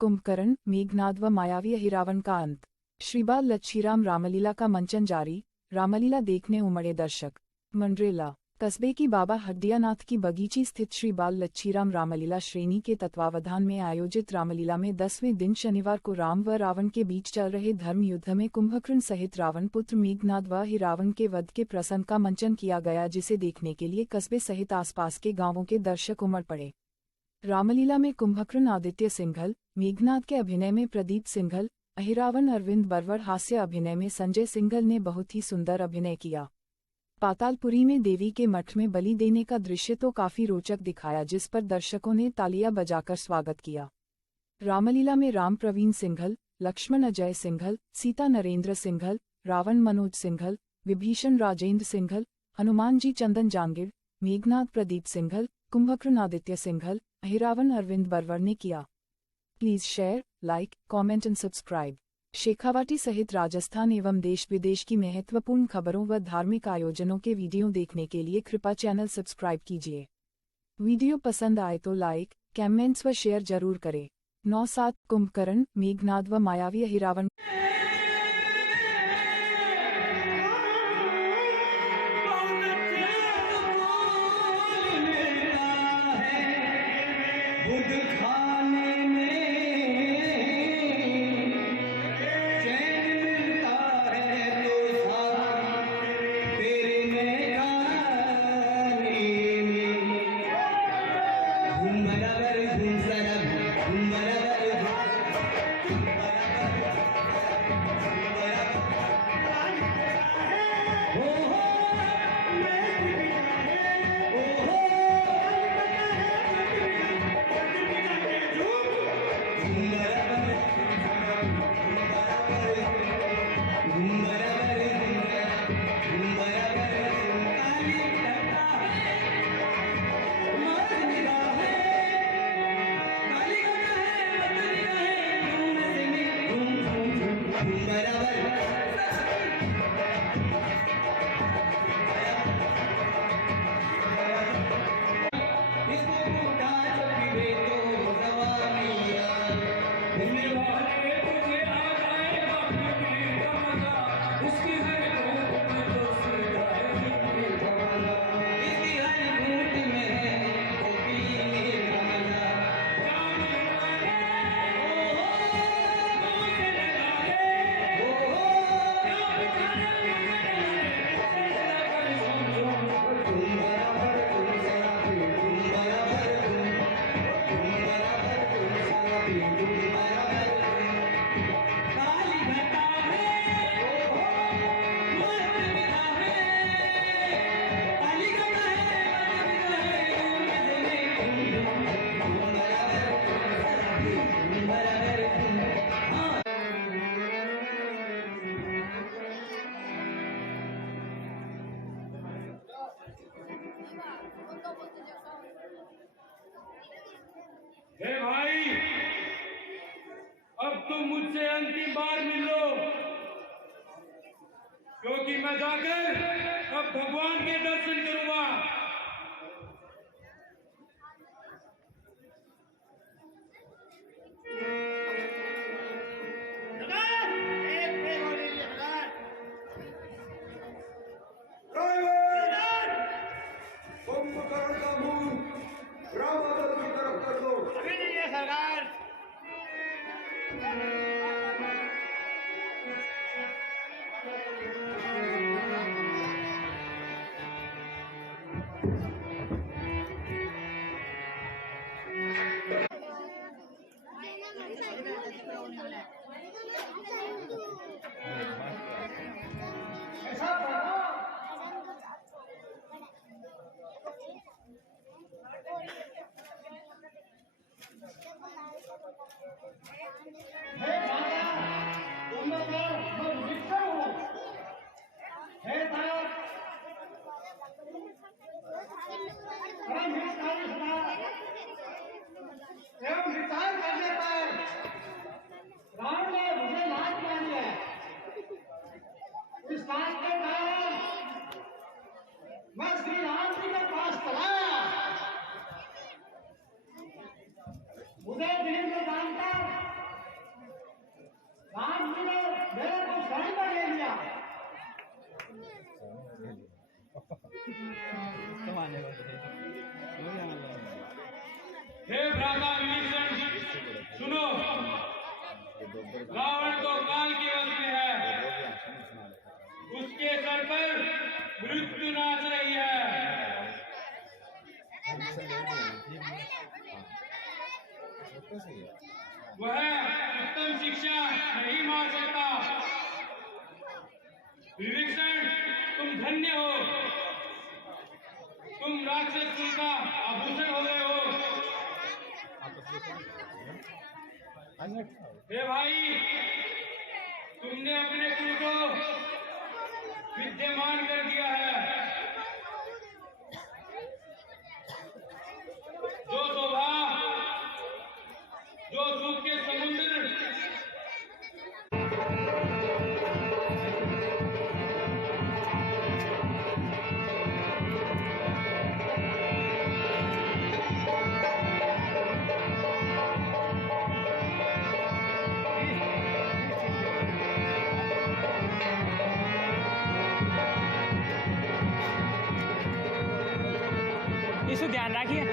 कुंभकर्ण, मेघनाद व मायावी अहिरावण का अंत। श्रीबाल लच्छीराम रामलीला का मंचन जारी। रामलीला देखने उमड़े दर्शक। मंडरेला कस्बे की बाबा हड्डियानाथ की बगीची स्थित श्री बाल लच्छीराम रामलीला श्रेणी के तत्वावधान में आयोजित रामलीला में 10वें दिन शनिवार को राम व रावण के बीच चल रहे धर्म युद्ध में कुंभकर्ण सहित रावण पुत्र मेघनाद व अहिरावण के वध के प्रसंग का मंचन किया गया, जिसे देखने के लिए कस्बे सहित आसपास के गांवों के दर्शक उमड़ पड़े। रामलीला में कुंभकर्ण आदित्य सिंघल, मेघनाद के अभिनय में प्रदीप सिंघल, अहिरावण अरविंद बरवड़, हास्य अभिनय में संजय सिंघल ने बहुत ही सुंदर अभिनय किया। पातालपुरी में देवी के मठ में बलि देने का दृश्य तो काफी रोचक दिखाया, जिस पर दर्शकों ने तालियां बजाकर स्वागत किया। रामलीला में राम प्रवीण सिंघल, लक्ष्मण अजय सिंघल, सीता नरेंद्र सिंघल, रावण मनोज सिंघल, विभीषण राजेंद्र सिंघल, हनुमान जी चंदन जांगिड़, मेघनाद प्रदीप सिंघल, कुंभकर्ण आदित्य सिंघल, अहिरावण अरविंद बरवड़ ने किया। Please share, like, comment and subscribe. Shekhawati सहित राजस्थान एवं देश विदेश की महत्वपूर्ण खबरों व धार्मिक आयोजनों के वीडियो देखने के लिए कृपया चैनल सब्सक्राइब कीजिए। वीडियो पसंद आए तो लाइक, कमेंट्स व शेयर जरूर करें। 9-7 कुंभकर्ण, मेघनाद व मायावी अहिरावण। हे भाई, अब तुम मुझसे अंतिम बार मिल लो, क्योंकि मैं जाकर अब भगवान के दर्शन करूंगा। कुंभकर्ण का मुंह रामावत की तरफ कर दो। अभी नहीं है सरकार। एवं विचार करने पर राम वह उत्तम शिक्षा नहीं मार सकता। विभीषण, तुम धन्य हो, तुम राक्षस कुल का आभूषण हो गए हो। हे भाई, तुमने अपने कुल को विद्यमान कर दिया है। जो शोभा, जो सुख के समुद्र इसको ध्यान रखिए।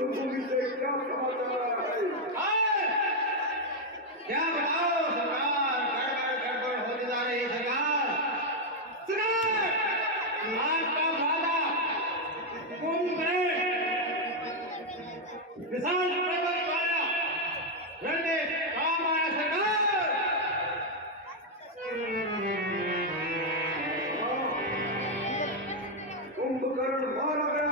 भूमि से क्या समाचार है? क्या बताओ सरकार, गड़बड़ होती जा रही सरकार। सरकार, आपका वादा कुंभकर्ण विशाल पर्वत वाला लड़ने काम आया सरकार। कुंभकर्ण मारा गया।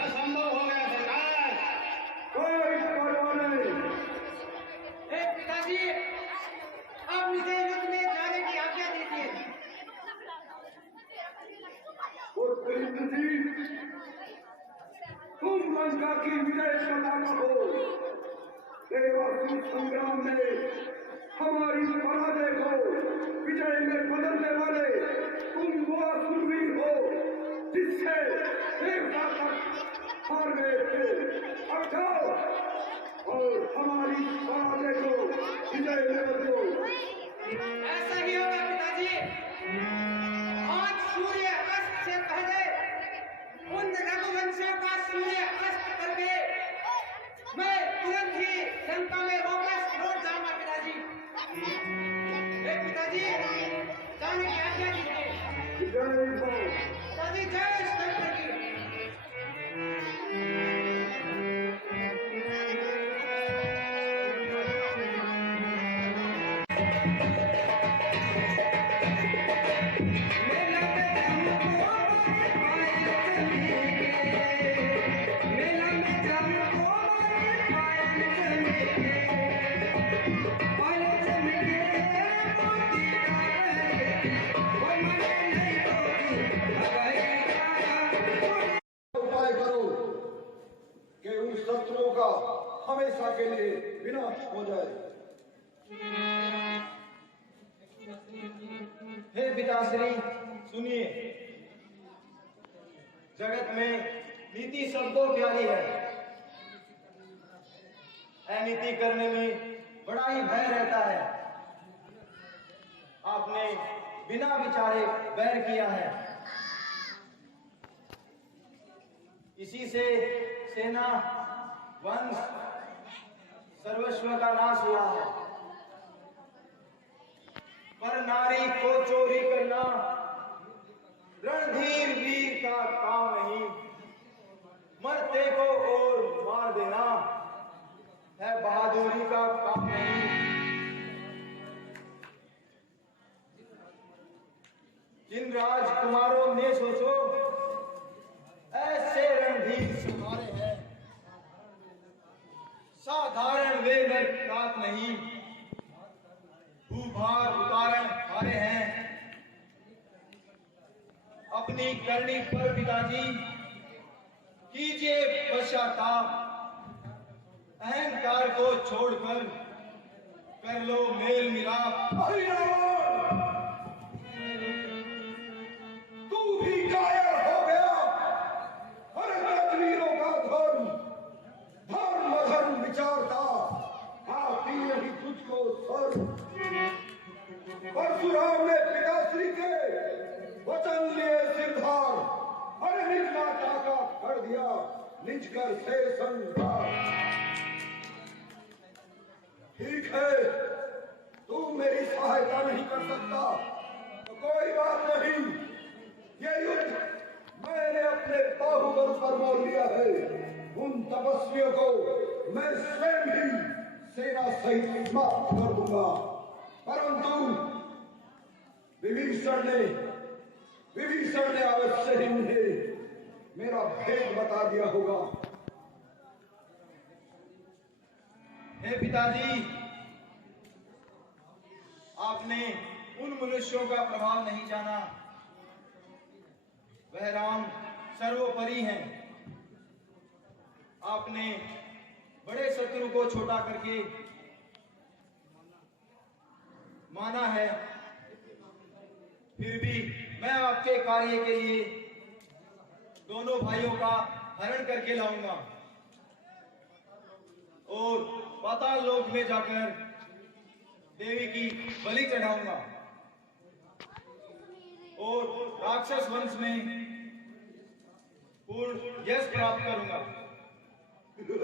असंभव हो गया सरकार। कोई परवाह नहीं। पिताजी, आप मुझे युद्ध में जाने की आज्ञा दीजिए। और कृष्ण जी, तुम लंका की विजय पताका हो। देवासुर संग्राम में हमारी पराजय को विजय में बदलने वाले तुम वो असुरवीर हो जिससे देवता तक हार गए थे। अब जाओ और हमारी पराजय को विजय में बदलो। ऐसा ही होगा पिताजी। आज सूर्य अस्त से पहले उन रघुवंशियों का सूर्य अस्त करके मैं तुरंत ही लंका में वापस लौट जाऊंगा पिताजी। पिताजी, जाने की आज्ञा दीजिए। जय हो। पिताजी, जय शंकर की। उपाय करो कि उन शत्रुओं का हमेशा के लिए विनाश हो जाए। पिताश्री सुनिए, जगत में नीति सबको प्यारी है। अनीति करने में बड़ा ही भय रहता है। आपने बिना विचारे बैर किया है। इसी से सेना, वंश, सर्वस्व का नाश हुआ है। पर नारी को चोरी करना रणधीर वीर का काम नहीं, मरते को और मार देना है बहादुरी का काम नहीं। जिन राजकुमारों ने सोचो ऐसे रणधीर सुधारे हैं, साधारण वे नरकात नहीं, भूभार उतारण हारे हैं। अपनी करनी पर पिताजी कीजिए पश्चाताप, अहंकार को छोड़कर कर लो मेल मिलाप। तू भी कायर हो गया। अरे रणवीरों का धर्म धर्म अधर्म विचारता आती नहीं तुझको सर। परशुराम ने पिताश्री के वचन लिए सिरधार, अरे निज माता का कर दिया निज कर से संहार। ठीक है, तू मेरी सहायता नहीं कर सकता तो कोई बात नहीं। ये युद्ध मैंने अपने बाहुबल पर मोल लिया है। उन तपस्वियों को मैं स्वयं ही सेना सहित समाप्त कर दूंगा। परंतु विभीषण ने अवश्य ही उन्हें मेरा भेद बता दिया होगा। हे पिताजी, आपने उन मनुष्यों का प्रभाव नहीं जाना। वह राम सर्वोपरि हैं। आपने बड़े शत्रु को छोटा करके माना है, फिर भी मैं आपके कार्य के लिए दोनों भाइयों का हरण करके लाऊंगा और पाताल लोक में जाकर देवी की बलि चढ़ाऊंगा और राक्षस वंश में पूर्ण यश प्राप्त करूंगा। ठीक है,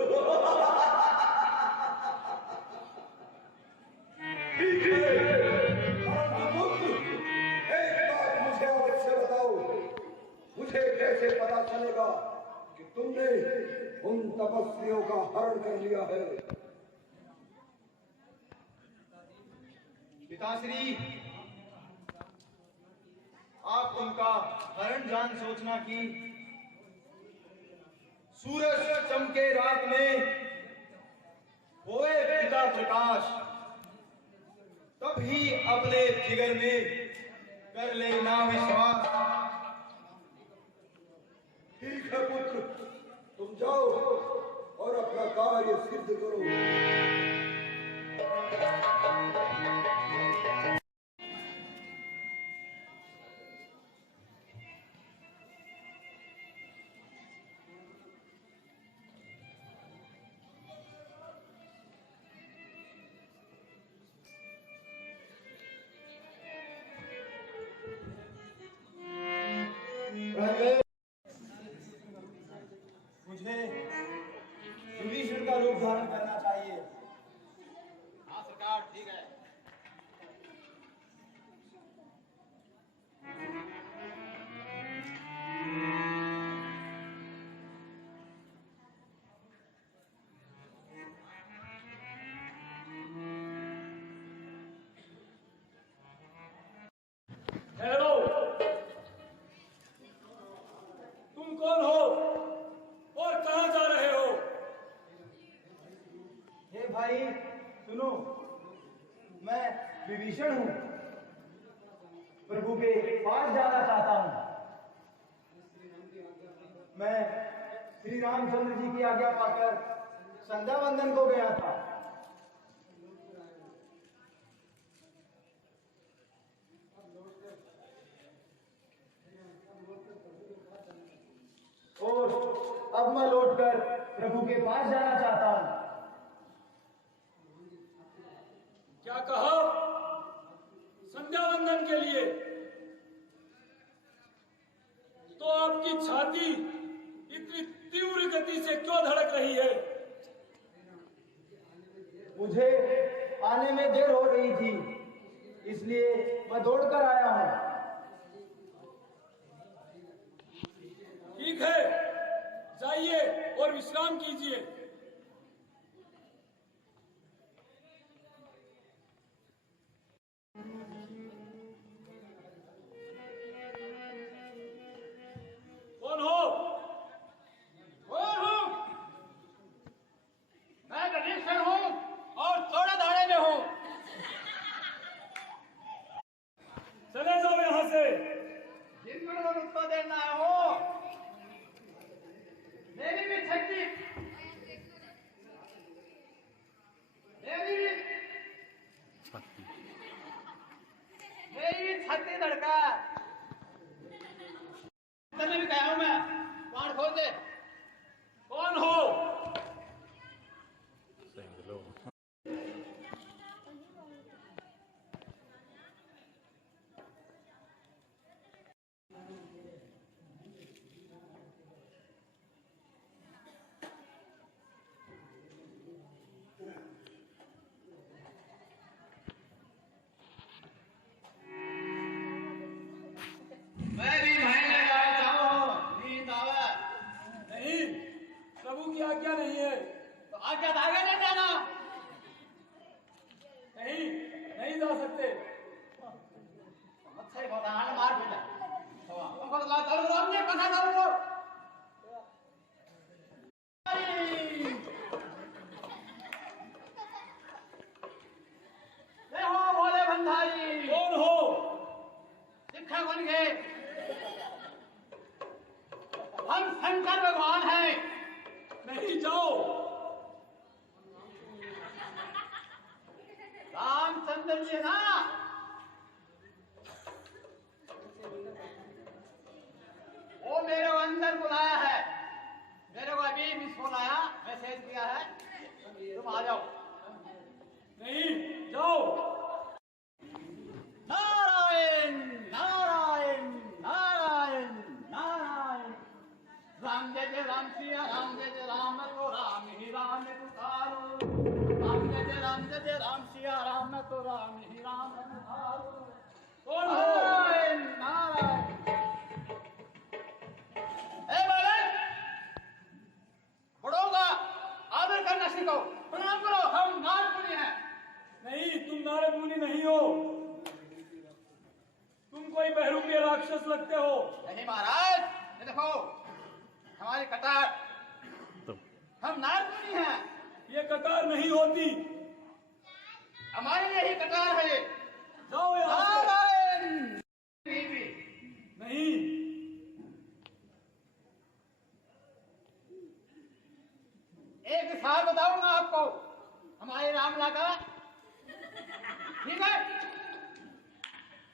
परंतु एक बात मुझे अवश्य बताओ, मुझे कैसे पता चलेगा कि तुमने उन तपस्वियों का हरण कर लिया है? पिताश्री, आप उनका हरण जान सोचना कि सूरज चमके रात में होए पिता प्रकाश, तब ही अपने जिगर में कर लेना विश्वास। ठीक है पुत्र, तुम जाओ और अपना कार्य सिद्ध करो। मुझे विभीषण का रूप धारण करना चाहिए। हाँ सरकार, ठीक है। हेलो, तुम कौन हो और कहां जा रहे हो? हे भाई सुनो, मैं विभीषण हूँ, प्रभु के पास जाना चाहता हूँ। मैं श्री रामचंद्र जी की आज्ञा पाकर संध्या वंदन को गया था। और अब मैं लौटकर प्रभु के पास जाना चाहता हूँ। क्या कहा? संध्या वंदन के लिए? तो आपकी छाती इतनी तीव्र गति से क्यों धड़क रही है? मुझे आने में देर हो रही थी, इसलिए मैं दौड़कर आया हूँ। ठीक है, जाइए और विश्राम कीजिए। कौन हो? कौन हूँ? मैं गणेश्वर हूँ और चौड़ा धाड़े में हूँ। चले जाओ यहाँ से। जिन पर लोग उत्तर देना है हो, मेरी भी छत्ती, मेरी भी छत्ती धड़का। तभी भी गया हूँ मैं, कान खोल दे। कौन हो? मैं भी महल जाना चाहूँ, नींद आवे। नहीं, प्रभु की आज्ञा नहीं है। तो आगे आगे ले जाना। नहीं, नहीं जा सकते। अच्छा ही बहुत आनंद मार दिया। हमको तो चलो राम ने कथा करो। जय हो भोले भंडारी। कौन हो? शिक्षा बन गए। हम शंकर भगवान हैं। नहीं, जाओ। रामचंद्र जी ना, वो मेरे को अंदर बुलाया है। मेरे को अभी मिस बुलाया, मैसेज किया है, तुम आ जाओ। नहीं, जाओ। नारायण नारायण नारायण नारायण। राम जय जय राम सिया राम जय जय राम तो राम ही राम पुकारो। राम जय जय राम जय जय राम सिया राम तो राम ही राम पुकारो। कौन हो? नारायण नारायण। ए बालक, बड़ों का आदर करना सीखो, प्रणाम करो। हम नारपुरी हैं। नहीं, तुम नारद मुनि नहीं हो। तुम कोई बहरूपे राक्षस लगते हो। नहीं महाराज, ये देखो हमारी कटार, हम नारपुरी हैं। ये कतार नहीं होती। हमारे लिए ही कटार है। जाओ यहाँ से। नारायण। नहीं, एक साल बताऊंगा आपको हमारे रामला का, ठीक है?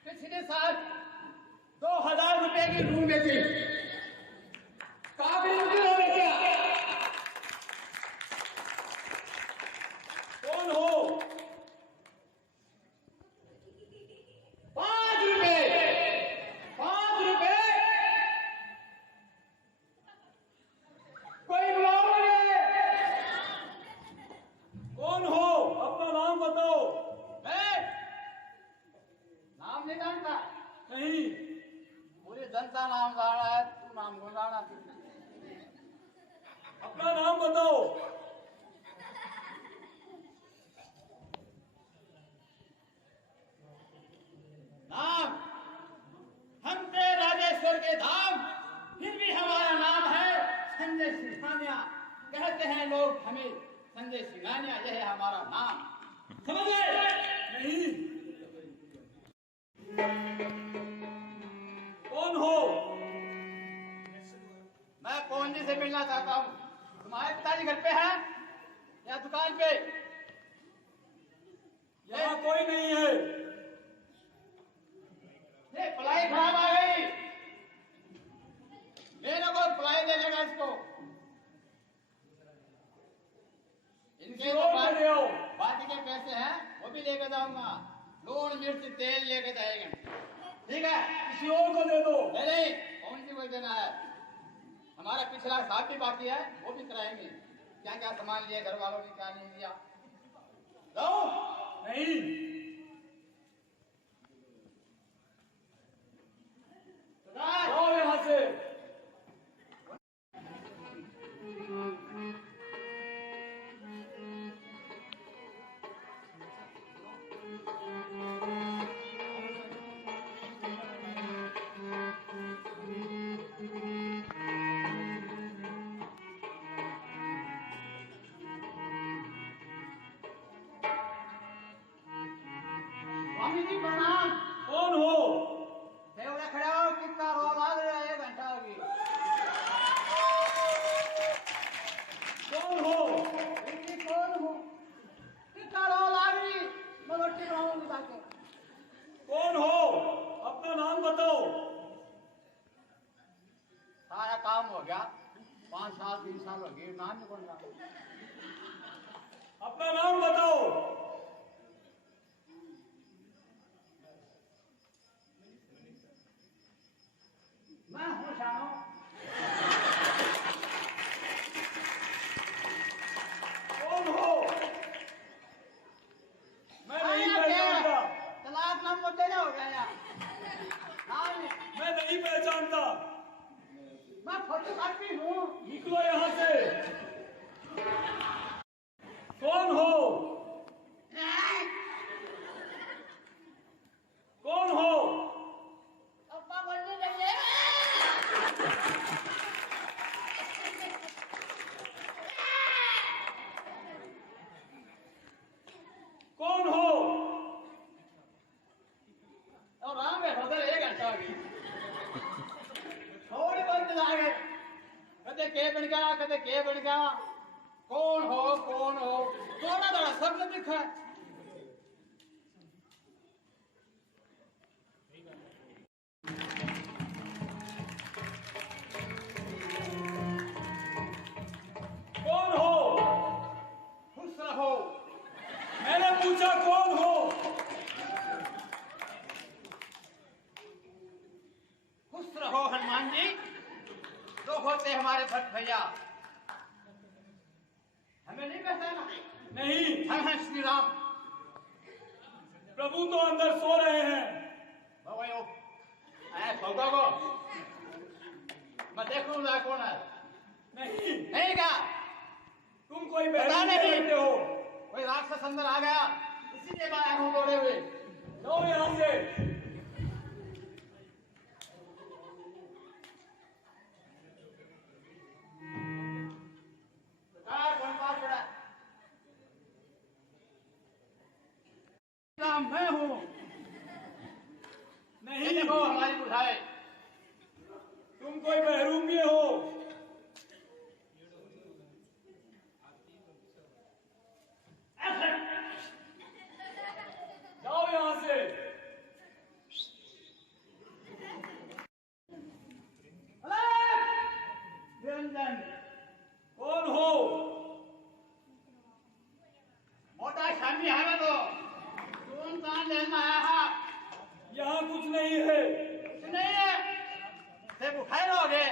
पिछले साल 2000 रुपए की रूम बेची, काफी हो गया। कौन हो? 5 रुपए, 5 रुपए। कोई बुलाओ मुझे। कौन हो? अपना नाम बताओ। मैं नाम नहीं जानता। नहीं, पूरी जनता नाम जाना है, तू नाम कौन जाना? अपना नाम बताओ। नाम हम थे राजेश्वर के धाम, फिर भी हमारा नाम है संजय सिंघानिया। कहते हैं लोग हमें संजय सिंघानिया, यह है हमारा नाम। समझ गए? नहीं। कौन हो? मैं कौन जी से मिलना चाहता हूँ। तुम्हारे पिताजी घर पे हैं या दुकान पे? यहाँ कोई नहीं है। ये पढ़ाई खराब आ गई, मेरे को पढ़ाई देने का जाऊंगा, लून मिर्च तेल लेके जाएंगे, ठीक है? किसी और को दे दो। नहीं नहीं, कौन सी कोई देना है? हमारा पिछला हिसाब भी बाकी है, वो भी कराएंगे। क्या क्या सामान लिया घर वालों ने, क्या नहीं लिया। जाओ। नहीं, जाओ यहाँ से। स्वामी जी प्रणाम। कौन हो? देवड़ा खड़ा हो, कितना रोल आ रहा है, 1 घंटा होगी। कौन हो? इनकी कौन हूँ? कितना रोल आ रही, मैं रोटी बनाऊंगी जाके। कौन हो? अपना नाम बताओ। सारा काम हो गया, 5 साल 3 साल हो गए, नाम नहीं बोल रहा। अपना नाम बताओ। मैं हूँ शानो। कौन हो? मैं नहीं आया क्या? पहचानता। तलाक नाम को देना हो गया यार। नाम मैं नहीं पहचानता। मैं फोटोकॉपी हूँ। निकलो यहाँ से। कौन हो? कौन हो? अब्बा बोलने लगे। कौन हो? और राम में होकर 1 घंटा हो गई। थोड़ी बहुत लागे, कदे के बन गया, कदे के बन गया। कौन हो, कौन हो? थोड़ा थोड़ा शब्द दिखा। कौन हो? खुश रहो। मैंने पूछा कौन हो? खुश रहो हनुमान जी, जो होते हमारे भक्त भैया। हमें नहीं पहचाना? नहीं, हम हैं श्री राम। प्रभु तो अंदर सो रहे हैं। भाई आया सौदा को मैं देखूंगा कौन है। नहीं, नहीं क्या? तुम कोई पता बहन नहीं। रहते हो। कोई राक्षस अंदर आ गया, इसीलिए मैं आया हूँ दौड़े हुए। जाओ यहाँ से। कौन बात पड़ा? राम मैं हूँ। नहीं, ये देखो हमारी बुझाए। तुम कोई बहरूपी हो। जाओ यहाँ से। निरंजन कौन हो? मोटा शामी है मैं तो। कौन कहाँ लेना आया है? यहाँ कुछ नहीं है। कुछ नहीं है। से बुखार हो गए।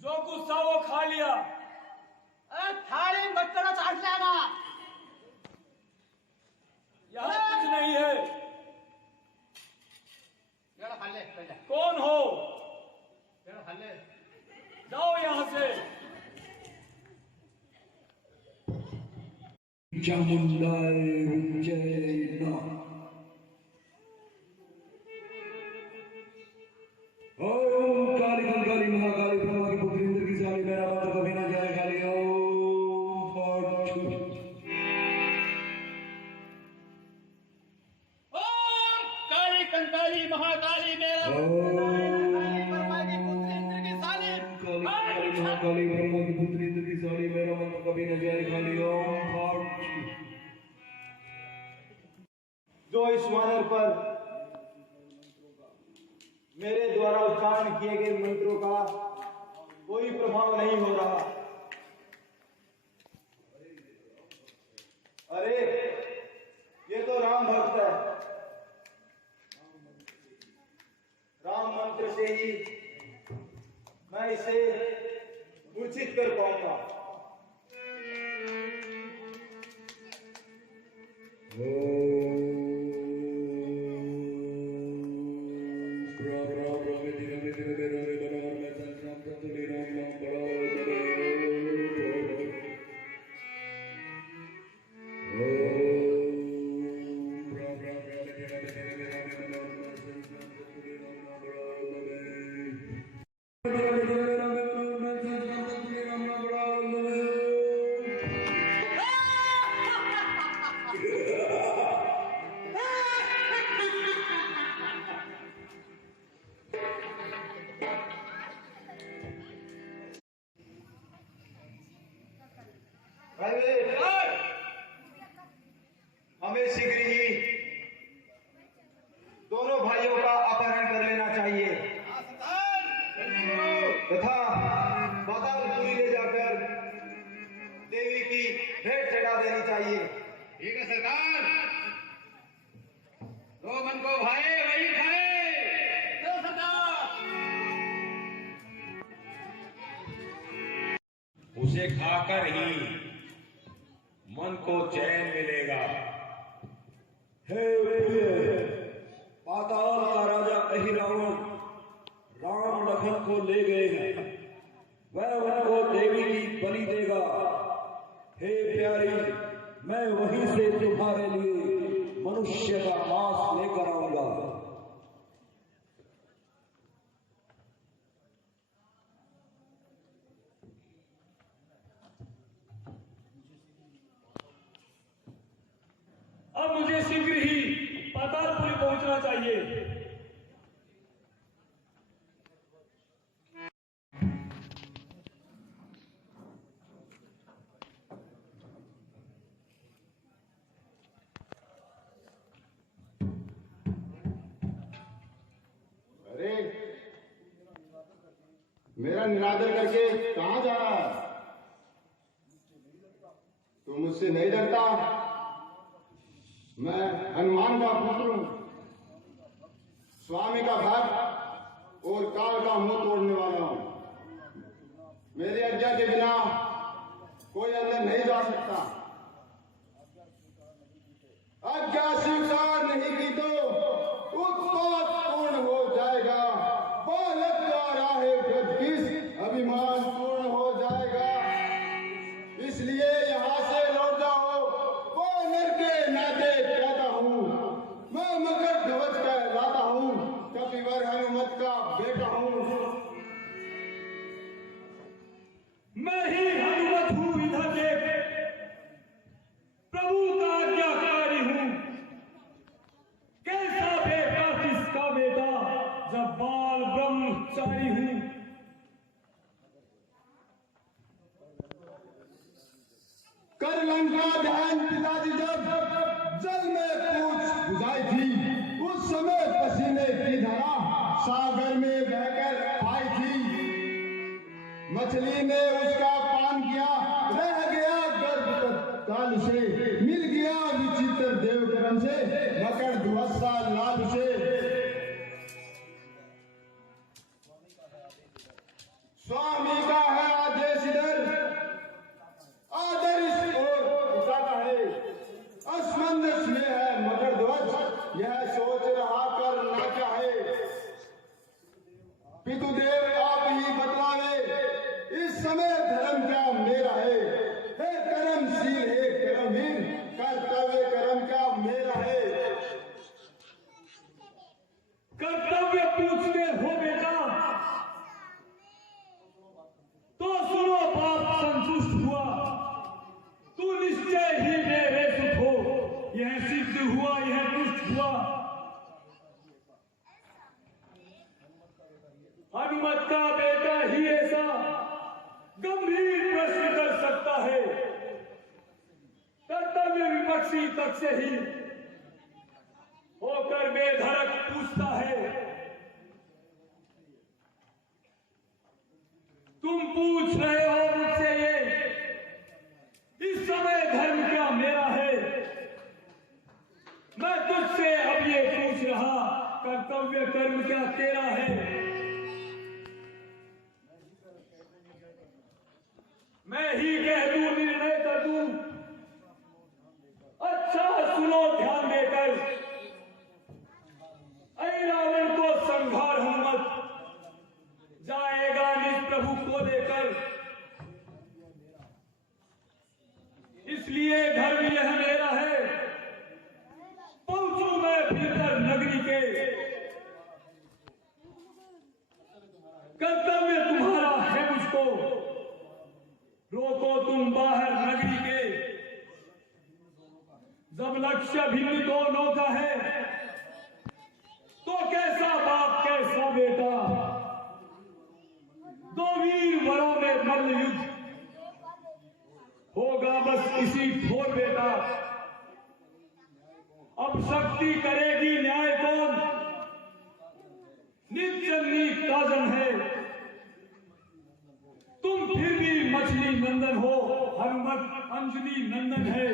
जो कुछ था वो खा लिया। अरे थाली में बच्चों को चाट लेना। यहाँ कुछ नहीं है। जरा खा ले पहले। कौन हो? जरा खा ले। जाओ यहाँ से। चामुंडाय जय नमः। ओम काली कंकाली महाकाली ब्रह्मा की पुत्री इंद्र की साली मेरा मंत्र कभी न जाए खाली। ओम फट ओम काली कंकाली महाकाली मेरा ब्रह्मा की पुत्री इंद्र की साली। काली महाकाली ब्रह्मा की पुत्री इंद्र की साली मेरा मंत्र कभी न जाए खाली। ओम फट जो इस वानर पर मेरे द्वारा उच्चारण किए गए मंत्रों का कोई प्रभाव नहीं हो रहा। अरे ये तो से ही मैं इसे मूर्छित कर पाऊंगा। हमें शीघ्र ही दोनों भाइयों का अपहरण कर लेना चाहिए तथा पातालपुरी ले जाकर देवी की भेंट चढ़ा देनी चाहिए। ठीक है सरकार, जो मन को भाए वही खाए। तो सरकार उसे खाकर ही मन को चैन मिलेगा। हे पाताल का राजा अहिरावण राम लखन को ले गए हैं, वह उनको देवी की बलि देगा। हे प्यारी, मैं वहीं से तुम्हारे लिए मनुष्य का मांस लेकर आऊंगा। अब मुझे शीघ्र ही पातालपुरी पहुंचना चाहिए। अरे मेरा निरादर करके कहां जा रहा है? तू मुझसे नहीं डरता? मैं हनुमान का पुत्र हूं, स्वामी का भक्त और काल का मुंह तोड़ने वाला हूं। मेरी आज्ञा के बिना कोई अंदर नहीं जा सकता। आज्ञा स्वीकार नहीं की तो उत्पात पूर्ण हो जाएगा। बालक का राहे किस अभिमान पूर्ण हो जाएगा। इसलिए यहाँ से लौट जाओ। वानर के नाते कहता हूँ, मैं मकर ध्वज कहलाता हूँ, कपिवर हनुमत का बेटा हूँ। मैं ही हनुमत हूँ, इधर देख, प्रभु का आज्ञाकारी हूँ। कैसा बेटा किसका बेटा, जब बाल ब्रह्मचारी हूँ। कर लंका ध्यान पिताजी जब जल में पूछ बुझाई थी, उस समय पसीने की धारा सागर में बहकर आई थी। मछली ने उसका पान किया, रह गया गर्भ तत्काल से, मिल गया विचित्र देवकर्म से, मकर ध्वज सा लाल से। स्वामी का है आदेश इधर, आदर इस ओर दिशा का है। असमंजस में है मकर ध्वज, यह सोच रहा कर ना क्या है। पितुदेव आप ही बतलावे, इस समय धर्म क्या मेरा है। हे कर्मशील, हे कर्मवीर, कर्तव्य कर्म क्या मेरा है। कर्तव्य पूछते हो बेटा, तो सुनो बाप संतुष्ट हुआ। तू निश्चय ही मेरे सुख हो, यह सिद्ध हुआ, यह तुष्ट हुआ। हनुमत का बेटा ही ऐसा गंभीर प्रश्न कर सकता है। कर्तव्य विपक्षी तक से ही होकर बेधड़क पूछता है। तुम पूछ रहे हो मुझसे ये, इस समय धर्म क्या मेरा है। मैं तुझसे अब ये पूछ रहा, कर्तव्य कर्म क्या तेरा है। यही कह दूं, निर्णय कर दूं। अच्छा सुनो ध्यान देकर, ऐ रावण को संघार हूं मत, जाएगा निज प्रभु को लेकर। इसलिए धर्म यह मेरा है, पहुंचू मैं भीतर नगरी के। कर्तव्य तुम्हारा है मुझको, रोको तुम बाहर नगरी के। जब लक्ष्य भिन्न दोनों का है, तो कैसा बाप कैसा बेटा। दो वीर वरों में मल्ल युद्ध होगा बस इसी ठोर बेटा। अब शक्ति करेगी न्याय कौन, नित्यनी काजन है। तुम फिर भी मछली नंदन हो, हनुमत अंजलि नंदन है।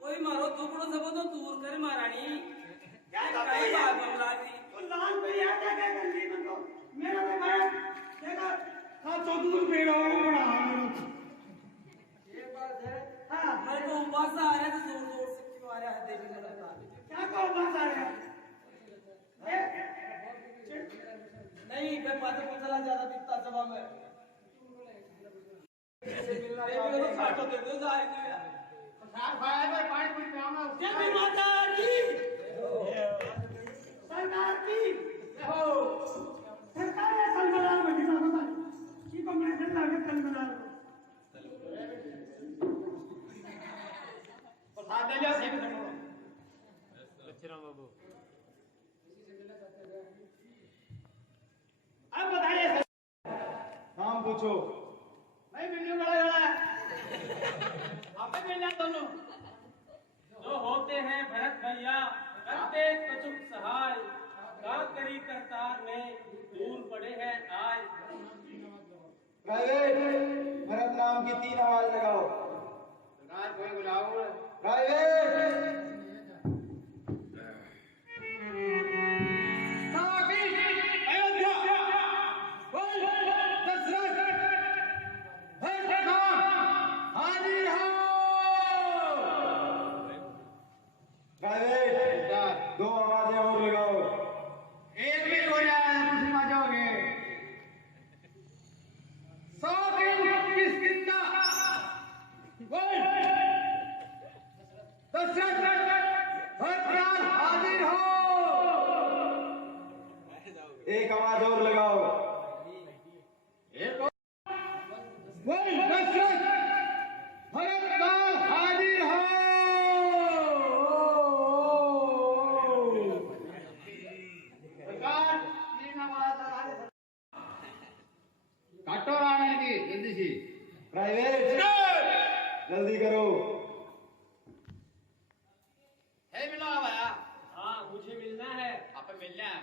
कोई मारो थोपड़ो सबो तो दूर कर महारानी। क्या बात बमलाजी तो लाल पे यार क्या क्या कर ली तो मेरा तो मैं देखा हां तो दूर पे रहो बड़ा ये बात है। हां मेरे को उबास आ रहा है तो जोर जोर से क्यों आ रहा है देवी माता क्या को उबास आ रहा है नहीं मैं पाते को चला ज्यादा दिखता सभा में देवी को साटो दे दो जाएगी साथ भाई पर पानी पूरी काम है देवी माता की सरकार की हो सरकार है सलमान में दिखा बता की को मैं चल लगे सलमान और साथ ले लिया सेठ समझो लक्ष्मीराम बाबू अब बताइए नाम पूछो। भाई वीडियो बड़ा बड़ा आप मिलना दोनों जो होते हैं भरत भैया करते कचुक सहाय का करी करतार में दूर पड़े हैं आय। प्राइवेट भरत नाम की 3 आवाज लगाओ। सरकार कोई बुलाओ प्राइवेट प्राइवेट 2 आवाजें और लगाओ। एक भी हो जाए तुम आ जाओगे 100 दिन किस कितना दशरथ भरतलाल हाजिर हो। एक आवाज और लगाओ। एक प्राइवेट जल्दी करो। है मिलो आया। हाँ मुझे मिलना है। आप मिलना है।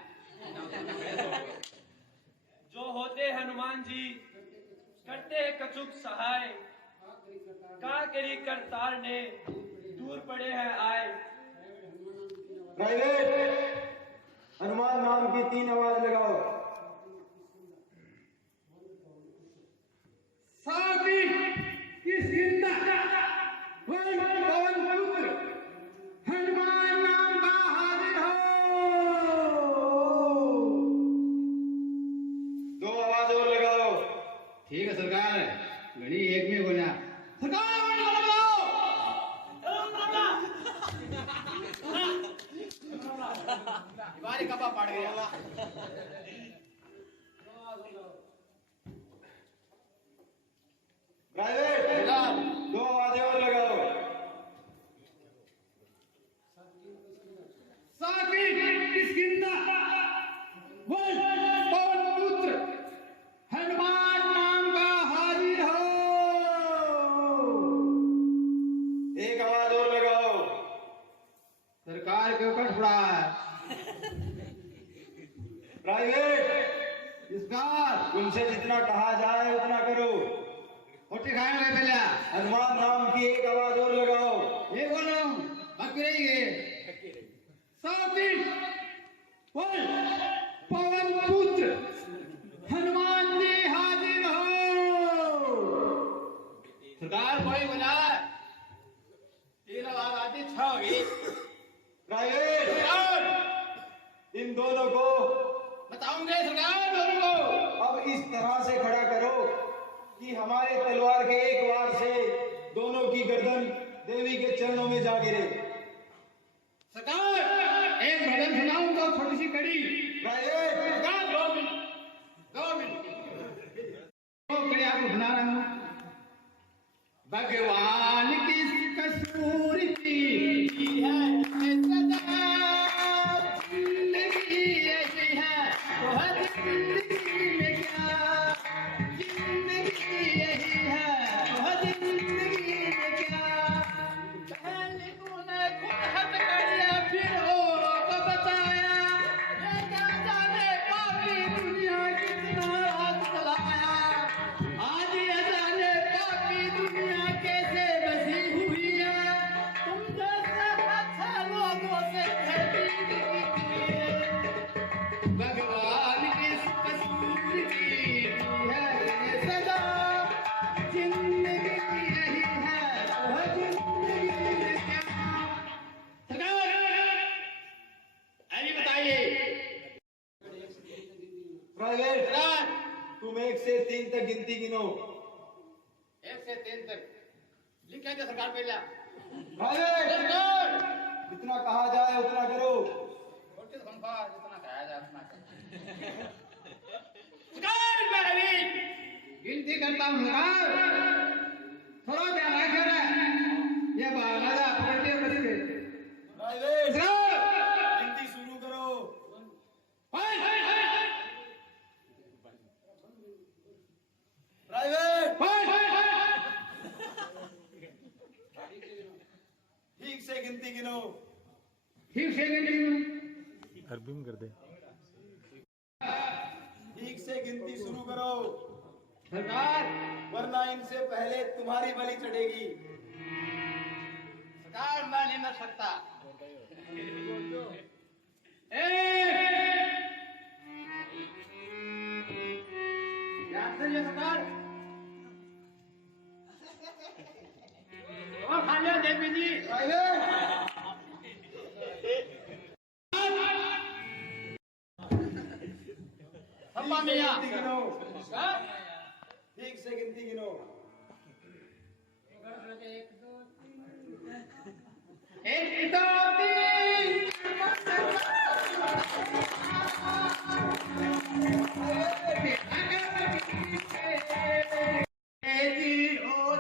जो होते हनुमान जी करते कछुक सहाय, का करी करतार ने दूर पड़े हैं आए। प्राइवेट हनुमान नाम की 3 आवाज लगाओ। साकी किसकिंदा पवन पुत्र हनुमान नाम का हाजिर हो। 2 आवाज और लगाओ। ठीक है सरकार, घड़ी एक में बोला सरकार हमारे कपा पड़ गया। प्राइवेट 2 आवाजें और लगाओ। साकी किसकिंदा पवन पुत्र हनुमान नाम का हाजिर हो। 1 आवाज और लगाओ। सरकार के ऊपर पड़ा है। प्राइवेट इसका तुमसे जितना कहा जाए उतना करो। रोटी खाने में पहले हनुमान नाम की 1 आवाज और लगाओ। ये बोल रहा हूँ बाकी रहेंगे। साकी पवन पुत्र हनुमान जी हाजिर हो। सरकार कोई बोला 3 आवाज आती 6 होगी। प्राइवेट इन दोनों को बताऊंगे सरकार दोनों को। अब इस तरह से खड़ा करो कि हमारे तलवार के एक वार से दोनों की गर्दन देवी के चरणों में जा गिरे। सरकार एक भजन सुनाऊं तो छोटी सी कड़ी। प्राइवेट सरकार 2 मिनट तो कड़ी आपको सुना रहा हूँ। भगवान की कसूर की है सदा, जिंदगी ऐसी है तो हर जिंदगी में क्या, जिंदगी यही है तो हर जिंदगी में क्या। पहले तूने खुद हट कर फिर औरों को बताया, ये क्या जाने पापी दुनिया कितना हाथ चलाया। आज ये जाने पापी दुनिया कैसे बसी हुई है, तुम जैसे अच्छा लोगों से खेती की है। भगवान किस कसूर की है ये सजा, जिंदगी यही है तो हर जिंदगी में क्या। सरकार अभी बताइए। प्राइवेट सरकार तुम 1 से 3 तक गिनती गिनो। 1 से 3 तक लिखा क्या सरकार पहला। प्राइवेट सरकार जितना कहा जाए उतना करो। छोटे संभार जितना खाया जाए उतना कर। सरकार मैं अभी गिनती करता हूँ। सरकार थोड़ा ध्यान रखना, ये बाला पकड़ते बच गए। प्राइवेट सरकार गिनती शुरू करो। प्राइवेट ठीक से गिनती गिनो। ठीक से गिनती अरबी में कर दे। ठीक से गिनती शुरू करो, सरकार। वरना इनसे पहले तुम्हारी बलि चढ़ेगी। सरकार मैं नहीं मर सकता। ध्यान से ये सरकार और खालिया देवी जी। अम्मा मियां गिनती गिनो। ठीक से गिनती गिनो। 1 2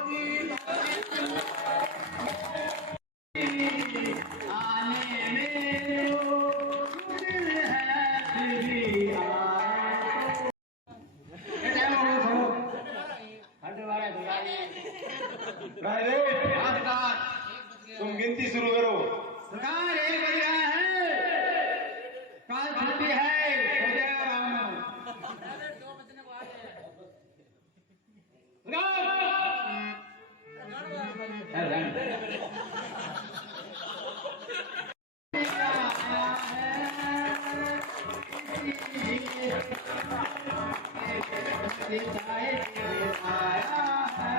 3 हट वाला दिखाई दे आया है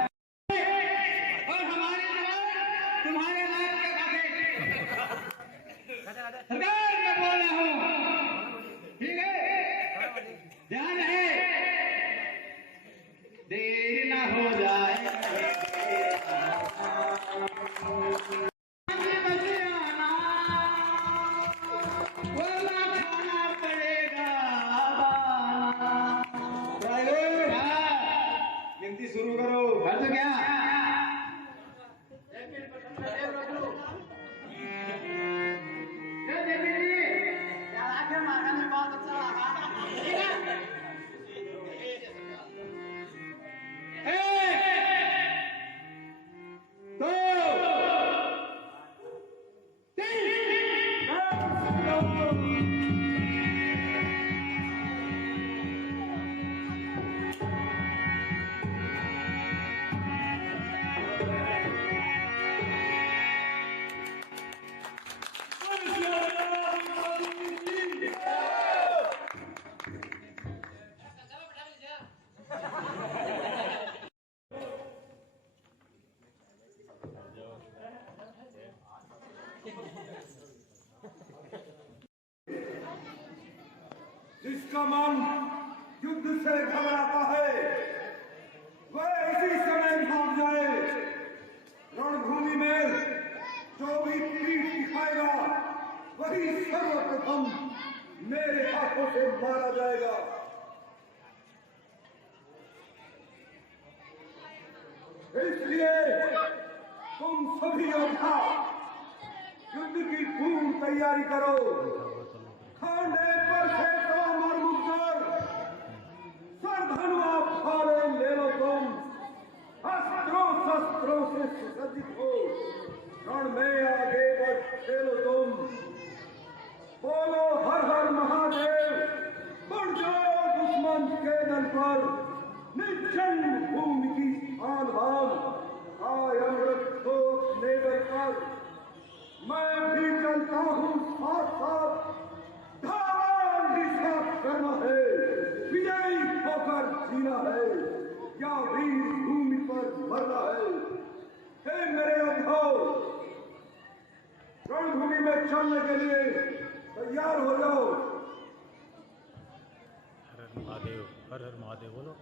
और हमारी जवान तुम्हारे लाल के आगे सरकार मैं बोल रहा हूँ, ठीक है, ध्यान है, देर ना हो जाए गिनती शुरू करो। कर दो क्या? जिसका मन युद्ध से घबराता है वह इसी समय भाग जाए। रणभूमि में जो भी पीठ दिखाएगा वही सर्वप्रथम मेरे हाथों से मारा जाएगा। इसलिए तुम सभी योद्धा युद्ध की पूर्ण तैयारी करो। खांडे पर से तो मरमुकर सर धनुआ फाले ले लो तुम, अस्त्रों शस्त्रों से सुसज्जित हो, रण में आगे बढ़ खेलो तुम। बोलो हर हर महादेव, बढ़ जाओ दुश्मन के दल पर, निर्जन भूमि की आन बान कायम रखो अपने बल पर। मैं भी चलता हूँ साथ साथ, धारण ही साथ करना है, विजयी होकर जीना है या वीर भूमि पर मरना है। हे मेरे योद्धाओ, रणभूमि में चलने के लिए तैयार हो जाओ। हर हर महादेव बोलो।